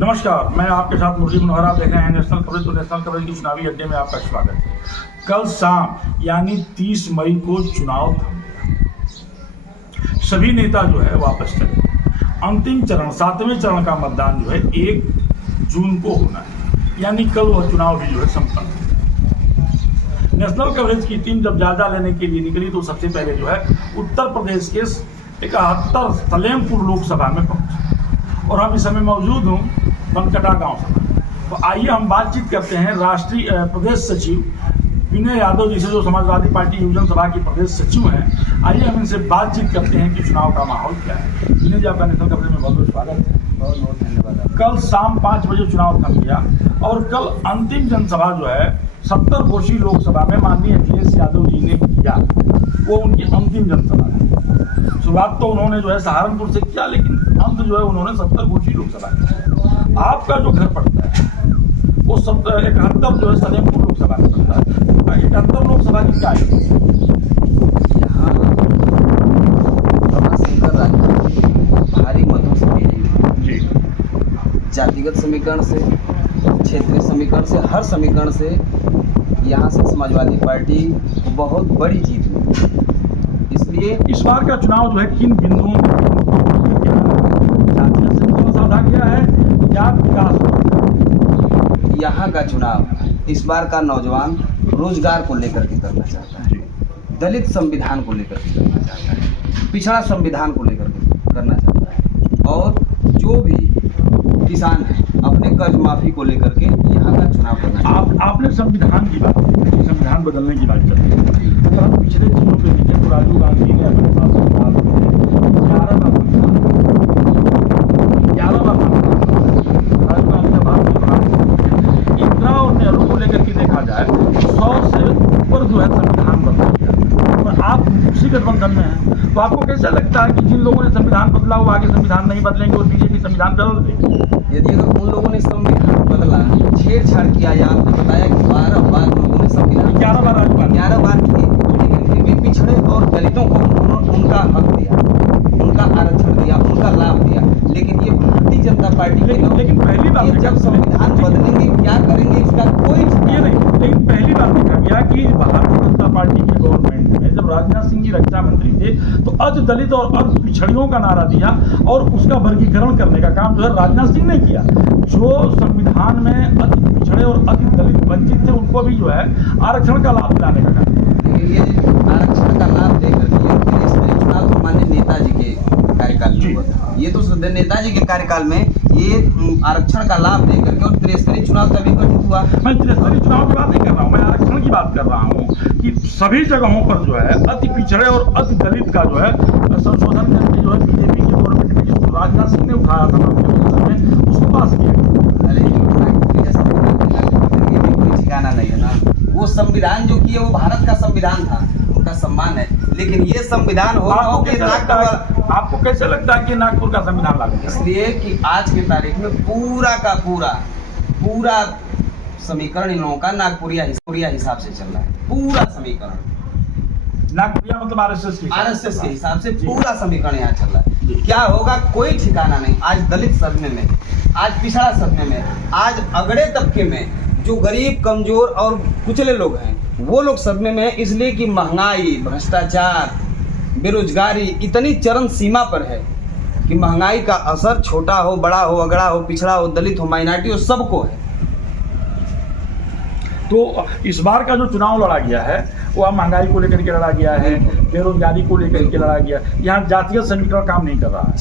नमस्कार, मैं आपके साथ मुरली मनोहर। आप देख रहे हैं नेशनल कवरेज। तो नेशनल कवरेज की चुनावी अड्डे में आपका स्वागत है। कल शाम यानी 30 मई को चुनाव था। सभी नेता जो है वापस चले। अंतिम चरण 7वें चरण का मतदान जो है 1 जून को होना है, यानी कल वह चुनाव भी जो है संपन्न है। नेशनल कवरेज की टीम जब जायजा लेने के लिए निकली तो सबसे पहले जो है उत्तर प्रदेश के 71 सलेमपुर लोकसभा में पहुंचे और हम इस समय मौजूद हूँ बनकटा गांव से। तो आइए हम बातचीत करते हैं राष्ट्रीय प्रदेश सचिव विनय यादव जी से, जो समाजवादी पार्टी युवजन सभा के प्रदेश सचिव हैं। आइए हम इनसे बातचीत करते हैं कि चुनाव का माहौल क्या है। विनय जी, आपका नेशनल कवरेज में बहुत बहुत स्वागत है। बहुत बहुत धन्यवाद। कल शाम 5 बजे चुनाव थम गया और कल अंतिम जनसभा जो है 70 कोसी लोकसभा में माननीय अखिलेश यादव जी ने किया। वो उनकी अंतिम जनसभा है। शुरुआत तो उन्होंने जो है सहारनपुर से किया, लेकिन अंत जो है उन्होंने 70 कोसी लोकसभा किया। आपका जो घर पड़ता है वो 71 जो है सलेमपुर लोकसभा में पड़ता है। 71 लोकसभा की क्या है? यहाँ रमाशंकर राजू भारी मतों से जीती। जातिगत समीकरण से, क्षेत्रीय समीकरण से, हर समीकरण से यहाँ से समाजवादी पार्टी बहुत बड़ी जीत हुई। इसलिए इस बार का चुनाव जो है किन बिंदुओं में साधा गया है या विकास? यहाँ का चुनाव इस बार का नौजवान रोजगार को लेकर के करना चाहता है, दलित संविधान को लेकर के करना चाहता है, पिछड़ा संविधान को लेकर के करना चाहता है, और जो भी किसान है अपने कर्ज माफी को लेकर के यहाँ का चुनाव करना चाहता है। आपने संविधान की बात की, संविधान बदलने की बात चल रही है। अगर हम पिछले चीजों पे देखें तो राजीव गांधी ने अपने पास 11 बार राजीव गांधी ने भारत में बना। इंदिरा और नेहरू को लेकर के देखा जाए 100 से ऊपर जो है संविधान बदला गया। और आप उसी गठबंधन में हैं, तो आपको कैसा लगता है कि जिन लोगों ने संविधान बदला वो आगे संविधान नहीं बदलेंगे और बीजेपी संविधान बदल देगी? यदि अगर उन लोगों ने संविधान बदला, छेड़छाड़ किया, या आपने बताया कि 12 बार लोगों ने संविधान 11 बार किए, लेकिन फिर भी पिछड़े और दलितों को उनका हक दिया, उनका आरक्षण दिया, उनका लाभ दिया। लेकिन ये भारतीय जनता पार्टी के लोग, लेकिन पहली बार जब संविधान बदलेंगे क्या करेंगे इसका कोई ये नहीं। लेकिन पहली बार देखा गया कि भारतीय जनता पार्टी की गवर्नमेंट में जब राजनाथ सिंह जी रक्षा मंत्री थे तो अति दलित और अति पिछड़ियों का नारा दिया और उसका वर्गीकरण करने का काम जो है राजनाथ सिंह ने किया। जो संविधान में अति पिछड़े और अति दलित वंचित थे उनको भी जो है आरक्षण का लाभ दिलाने का काम। लेकिन ये आरक्षण का लाभ देकर के चुनाव तो माननीय नेताजी के कार्यकाल में हुआ था। ये तो नेताजी के कार्यकाल में ये आरक्षण का लाभ देकर के और त्रिस्तरीय चुनाव तभी गठित हुआ। मैं त्रिस्तरीय चुनाव की बात नहीं कर रहा हूँ, मैं आरक्षण की बात कर रहा हूँ कि सभी जगहों पर जो है अति पिछड़े और अति दलित का जो है संशोधन करके जो है बीजेपी की गवर्नमेंट में जो राजनाथ सिंह ने उठाया था में उसको पास किया। अरे कोई ठिकाना नहीं है ना। वो संविधान जो किए वो भारत का संविधान था, उनका सम्मान है। लेकिन ये संविधान आपको कैसे लगता है कि नागपुर का संविधान लागू है? इसलिए कि आज की तारीख में पूरा का पूरा समीकरण इन लोगों का नागपुरिया हिसाब से चल रहा है। पूरा समीकरण नागपुरिया मतलब आरएसएस के हिसाब से पूरा समीकरण यहाँ चल रहा है। क्या होगा कोई ठिकाना नहीं। आज दलित सदमे में, आज पिछड़ा सदमे में, आज अगड़े तबके में जो गरीब, कमजोर और कुचले लोग हैं वो लोग सदमे में, इसलिए कि महंगाई, भ्रष्टाचार, बेरोजगारी इतनी चरम सीमा पर है कि महंगाई का असर छोटा हो, बड़ा हो, अगड़ा हो, पिछड़ा हो, दलित हो, माइनॉरिटी हो, सबको है। तो इस बार का जो चुनाव लड़ा गया है वो महंगाई को लेकर के लड़ा गया है, बेरोजगारी को लेकर के लड़ा गया। यहाँ जातिगत समीकरण काम नहीं कर रहा।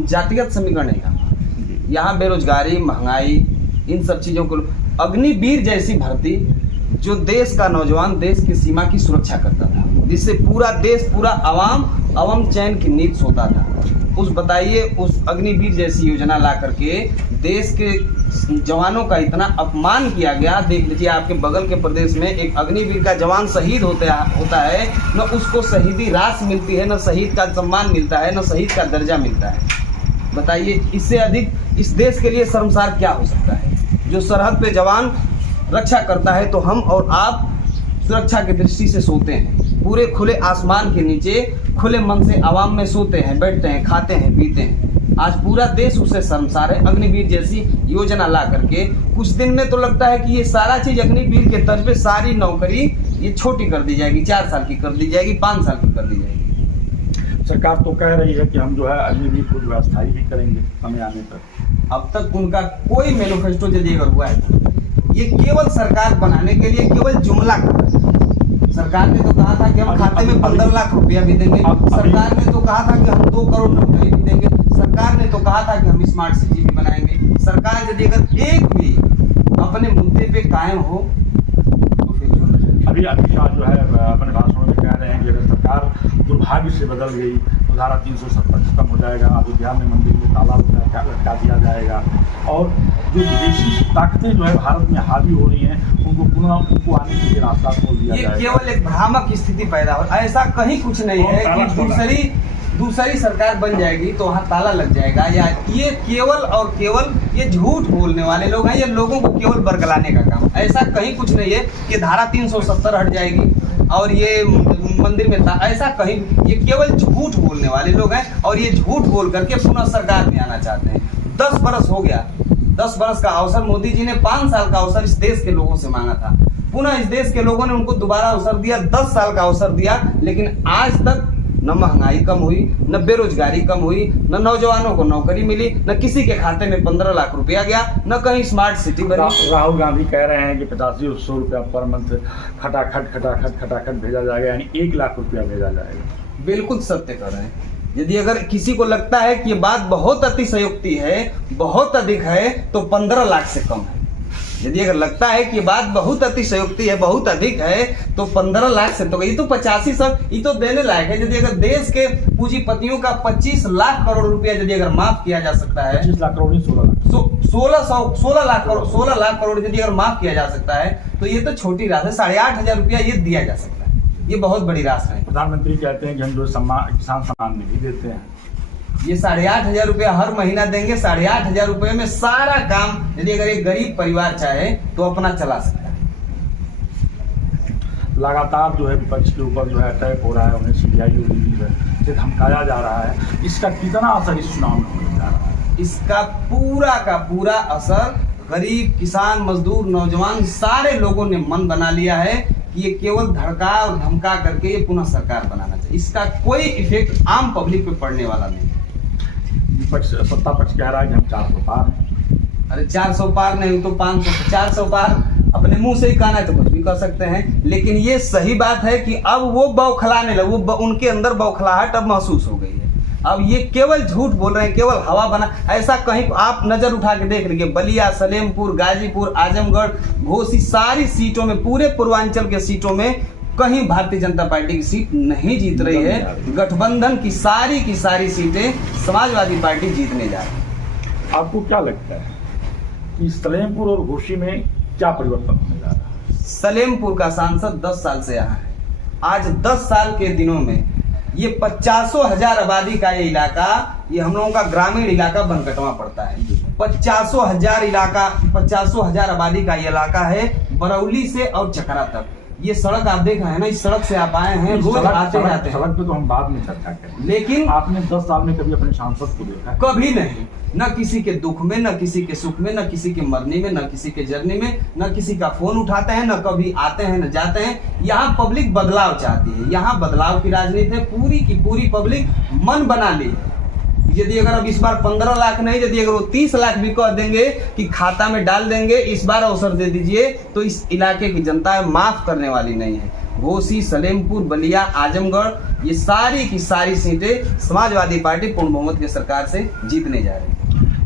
जातिगत समीकरण नहीं काम। यहाँ बेरोजगारी, महंगाई, इन सब चीजों को, अग्निवीर जैसी भर्ती जो देश का नौजवान देश की सीमा की सुरक्षा करता था, जिससे पूरा देश, पूरा अवम चैन की नींद सोता था। उस अग्निवीर जैसी योजना ला करके देश के जवानों का इतना अपमान किया गया। देख लीजिए, आपके बगल के प्रदेश में एक अग्निवीर का जवान शहीद होता है, न उसको शहीदी राशि मिलती है, न शहीद का सम्मान मिलता है, न शहीद का दर्जा मिलता है। बताइए, इससे अधिक इस देश के लिए शर्मसार क्या हो सकता है? जो सरहद पे जवान रक्षा करता है तो हम और आप सुरक्षा की दृष्टि से सोते हैं, पूरे खुले आसमान के नीचे खुले मन से आवाम में सोते हैं, बैठते हैं, खाते हैं, पीते हैं। आज पूरा देश उसे शर्मसार है। अग्निवीर जैसी योजना ला करके कुछ दिन में तो लगता है कि ये सारा चीज अग्निवीर के तर्ज पे सारी नौकरी ये छोटी कर दी जाएगी, 4 साल की कर दी जाएगी, 5 साल की कर दी जाएगी। सरकार तो कह रही है कि हम जो है अग्निवीर को जो है स्थायी भी करेंगे समय आने पर। अब तक उनका कोई मैनिफेस्टो यदि अगर हुआ है तो ये केवल सरकार बनाने के लिए केवल जुमला कर रहे हैं। सरकार ने तो कहा था कि हम खाते में 15 लाख रुपया भी देंगे, सरकार ने तो कहा था कि हम 2 करोड़ नौकरी भी देंगे, सरकार ने तो कहा था कि हम स्मार्ट सिटी भी बनाएंगे। सरकार यदि अगर एक भी अपने मुद्दे पे कायम हो तो फिर अभी अमित शाह जो है अपने भाषणों में कह रहे हैं कि अगर सरकार दुर्भाग्य से बदल गई तो धारा 370 खत्म हो जाएगा, अयोध्या में मंदिर में ताला लटका दिया जाएगा और जो विदेशी ताकतें जो है भारत में हावी हो रही हैं उनको पुनः उनको आने के लिए रास्ता खोल दिया जाएगा। ये केवल एक भ्रामक स्थिति पैदा हो, ऐसा कहीं कुछ नहीं है कि दूसरी सरकार बन जाएगी तो वहाँ ताला लग जाएगा, या ये केवल और केवल ये झूठ बोलने वाले लोग हैं, ये लोगों को केवल बरगलाने का काम। ऐसा कहीं कुछ नहीं है कि धारा 370 हट जाएगी और ये मंदिर में ऐसा कहीं, ये केवल झूठ बोलने वाले लोग हैं और ये झूठ बोल करके पुनः सरकार में आना चाहते हैं। 10 बरस हो गया, 10 बरस का अवसर मोदी जी ने 5 साल का अवसर इस देश के लोगों से मांगा था, पुनः इस देश के लोगों ने उनको दोबारा अवसर दिया, 10 साल का अवसर दिया, लेकिन आज तक न महंगाई कम हुई, न बेरोजगारी कम हुई, न नौजवानों को नौकरी मिली, न किसी के खाते में 15 लाख रुपया गया, न कहीं स्मार्ट सिटी बनी। राहुल गांधी कह रहे हैं कि 85-100 रुपया पर मंथ खटाखट भेजा जाएगा, यानी 1 लाख रुपया भेजा जाएगा। बिल्कुल सत्य कर रहे हैं। यदि अगर किसी को लगता है कि ये बात बहुत अतिशयोक्ति है, बहुत अधिक है, तो 15 लाख से कम है। यदि अगर लगता है कि बात बहुत अतिशयोक्ति है, बहुत अधिक है, तो 15 लाख से तो ये तो 85 सब ये तो देने लायक है। यदि अगर देश के पूंजीपतियों का 25 लाख करोड़ रुपया यदि अगर माफ किया जा सकता है, 25 लाख करोड़ 16 लाख करोड़ यदि अगर माफ किया जा सकता है तो ये तो छोटी राशि है। 8,500 रुपया ये दिया जा सकता है, ये बहुत बड़ी राशि है। प्रधानमंत्री कहते हैं कि हम जो किसान सम्मान निधि देते हैं, ये 8,500 रुपया हर महीना देंगे। 8,500 रुपये में सारा काम यदि अगर एक गरीब परिवार चाहे तो अपना चला सकता है। लगातार जो है विपक्ष के ऊपर जो है अटैक हो रहा है, उन्हें CBI से धमकाया जा रहा है, इसका कितना असर इस चुनाव में होने जा रहा है? इसका पूरा का पूरा असर गरीब, किसान, मजदूर, नौजवान सारे लोगों ने मन बना लिया है कि ये केवल धड़का और धमका करके ये पुनः सरकार बनाना चाहिए। इसका कोई इफेक्ट आम पब्लिक पे पड़ने वाला नहीं। विपक्ष सत्ता पक्ष कह रहा है कि हम 400 पार हैं। अरे 400 पार नहीं तो 500, 400 पार अपने मुंह से ही कहना है तो कुछ भी कर सकते हैं, लेकिन ये सही बात है कि अब वो बौखलाने लगे, वो उनके अंदर बौखलाहट अब महसूस हो गई है। अब ये केवल झूठ बोल रहे हैं, केवल हवा बना। ऐसा कहीं आप नजर उठा के देख लीजिए, बलिया, सलेमपुर, गाजीपुर, आजमगढ़, घोसी सारी सीटों में, पूरे पूर्वांचल के सीटों में कहीं भारतीय जनता पार्टी की सीट नहीं जीत रही है। गठबंधन की सारी सीटें समाजवादी पार्टी जीतने जा रही है। आपको क्या लगता है कि सलेमपुर और घोसी में क्या परिवर्तन होने जा रहा है? सलेमपुर का सांसद 10 साल से यहाँ है। आज 10 साल के दिनों में ये 50,000 आबादी का ये इलाका, ये हम लोगों का ग्रामीण इलाका बनकटवा पड़ता है। 50,000 आबादी का ये इलाका है, बरौली से और चकरा तक। ये सड़क आप देख रहे हैं ना, इस सड़क से आप आए हैं, रोज आते जाते हैं। सड़क पे तो हम बाद में चर्चा करें, लेकिन आपने 10 साल में कभी अपने सांसद को देखा? कभी नहीं। न किसी के दुख में, न किसी के सुख में, न किसी के मरने में, न किसी के जरने में, न किसी का फोन उठाते हैं, न कभी आते हैं, न जाते हैं। यहाँ पब्लिक बदलाव चाहती है, यहाँ बदलाव की राजनीति है। पूरी की पूरी पब्लिक मन बना ली है। यदि अगर अब इस बार 15 लाख नहीं, यदि अगर वो 30 लाख भी कह देंगे कि खाता में डाल देंगे, इस बार अवसर दे दीजिए, तो इस इलाके की जनता माफ करने वाली नहीं है। घोसी, सलेमपुर, बलिया, आजमगढ़, ये सारी की सारी सीटें समाजवादी पार्टी पूर्ण बहुमत की सरकार से जीतने जा रही है।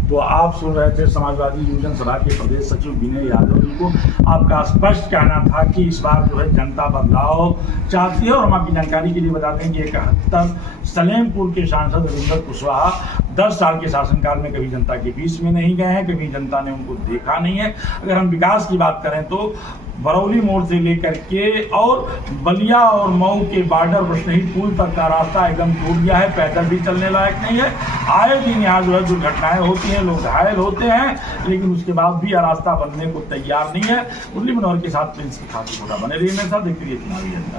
तो आप सुन रहे थे समाजवादी योजना सभा के प्रदेश सचिव विनय यादव जी को। आपका स्पष्ट कहना था कि इस बार जो है जनता बदलाव चाहती है। और हम आपकी जानकारी के लिए बता दें कि 71 सलेमपुर के सांसद रविंदर कुशवाहा 10 साल के शासनकाल में कभी जनता के बीच में नहीं गए हैं, कभी जनता ने उनको देखा नहीं है। अगर हम विकास की बात करें तो बरौली मोड़ से लेकर के और बलिया और मऊ के बॉर्डर बसनही पुल तक का रास्ता एकदम टूट गया है, पैदल भी चलने लायक नहीं है। आए दिन यहाँ जो है दुर्घटनाएं होती हैं, लोग घायल होते हैं, लेकिन उसके बाद भी यह रास्ता बनने को तैयार नहीं है। मुरली मनोहर के साथ प्रिंस की खातिर बने रही। मेरे साथ देखिए चुनावी जनता।